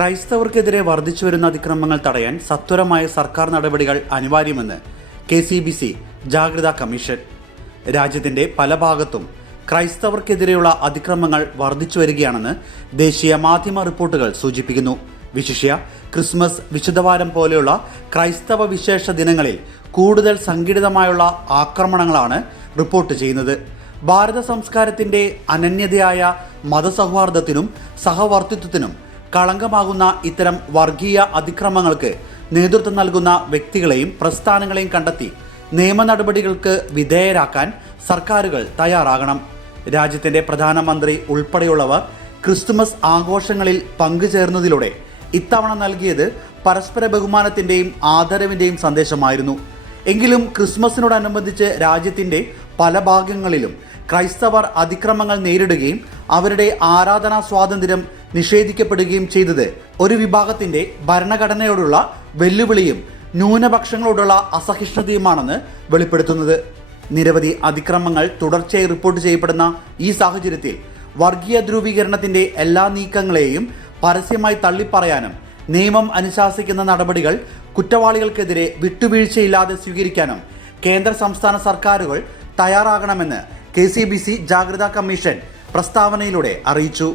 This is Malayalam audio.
ക്രൈസ്തവർക്കെതിരെ വർദ്ധിച്ചുവരുന്ന അതിക്രമങ്ങൾ തടയാൻ സത്വരമായ സർക്കാർ നടപടികൾ അനിവാര്യമെന്ന് KCBC ജാഗ്രതാ കമ്മീഷൻ. രാജ്യത്തിന്റെ പല ഭാഗത്തും ക്രൈസ്തവർക്കെതിരെയുള്ള അതിക്രമങ്ങൾ വർദ്ധിച്ചു വരികയാണെന്ന് ദേശീയ മാധ്യമ റിപ്പോർട്ടുകൾ സൂചിപ്പിക്കുന്നു. വിശിഷ്യ ക്രിസ്മസ്, വിശുദ്ധവാരം പോലെയുള്ള ക്രൈസ്തവ വിശേഷ ദിനങ്ങളിൽ കൂടുതൽ സംഘടിതമായുള്ള ആക്രമണങ്ങളാണ് റിപ്പോർട്ട് ചെയ്യുന്നത്. ഭാരത സംസ്കാരത്തിന്റെ അനന്യതയായ മതസൗഹാർദ്ദത്തിനും സഹവർത്തിത്വത്തിനും കളങ്കമാകുന്ന ഇത്തരം വർഗീയ അതിക്രമങ്ങൾക്ക് നേതൃത്വം നൽകുന്ന വ്യക്തികളെയും പ്രസ്ഥാനങ്ങളെയും കണ്ടെത്തി നിയമ നടപടികൾക്ക് വിധേയരാക്കാൻ സർക്കാരുകൾ തയ്യാറാകണം. രാജ്യത്തിന്റെ പ്രധാനമന്ത്രി ഉൾപ്പെടെയുള്ളവർ ക്രിസ്തുമസ് ആഘോഷങ്ങളിൽ പങ്കുചേർന്നതിലൂടെ ഇത്തവണ നൽകിയത് പരസ്പര ബഹുമാനത്തിന്റെയും ആദരവിന്റെയും സന്ദേശമായിരുന്നു. എങ്കിലും ക്രിസ്മസിനോടനുബന്ധിച്ച് രാജ്യത്തിന്റെ പല ഭാഗങ്ങളിലും ക്രൈസ്തവർ അതിക്രമങ്ങൾ നേരിടുകയും അവരുടെ ആരാധനാ സ്വാതന്ത്ര്യം നിഷേധിക്കപ്പെടുകയും ചെയ്തത് ഒരു വിഭാഗത്തിന്റെ ഭരണഘടനയോടുള്ള വെല്ലുവിളിയും ന്യൂനപക്ഷങ്ങളോടുള്ള അസഹിഷ്ണുതയുമാണെന്ന് വെളിപ്പെടുത്തുന്നത്. നിരവധി അതിക്രമങ്ങൾ തുടർച്ചയായി റിപ്പോർട്ട് ചെയ്യപ്പെടുന്ന ഈ സാഹചര്യത്തിൽ വർഗീയ ധ്രുവീകരണത്തിന്റെ എല്ലാ നീക്കങ്ങളെയും പരസ്യമായി തള്ളിപ്പറയാനും നിയമം അനുശാസിക്കുന്ന നടപടികൾ കുറ്റവാളികൾക്കെതിരെ വിട്ടുവീഴ്ചയില്ലാതെ സ്വീകരിക്കാനും കേന്ദ്ര സംസ്ഥാന സർക്കാരുകൾ തയ്യാറാകണമെന്ന് KCBC ജാഗ്രതാ കമ്മീഷൻ പ്രസ്താവനയിലൂടെ അറിയിച്ചു.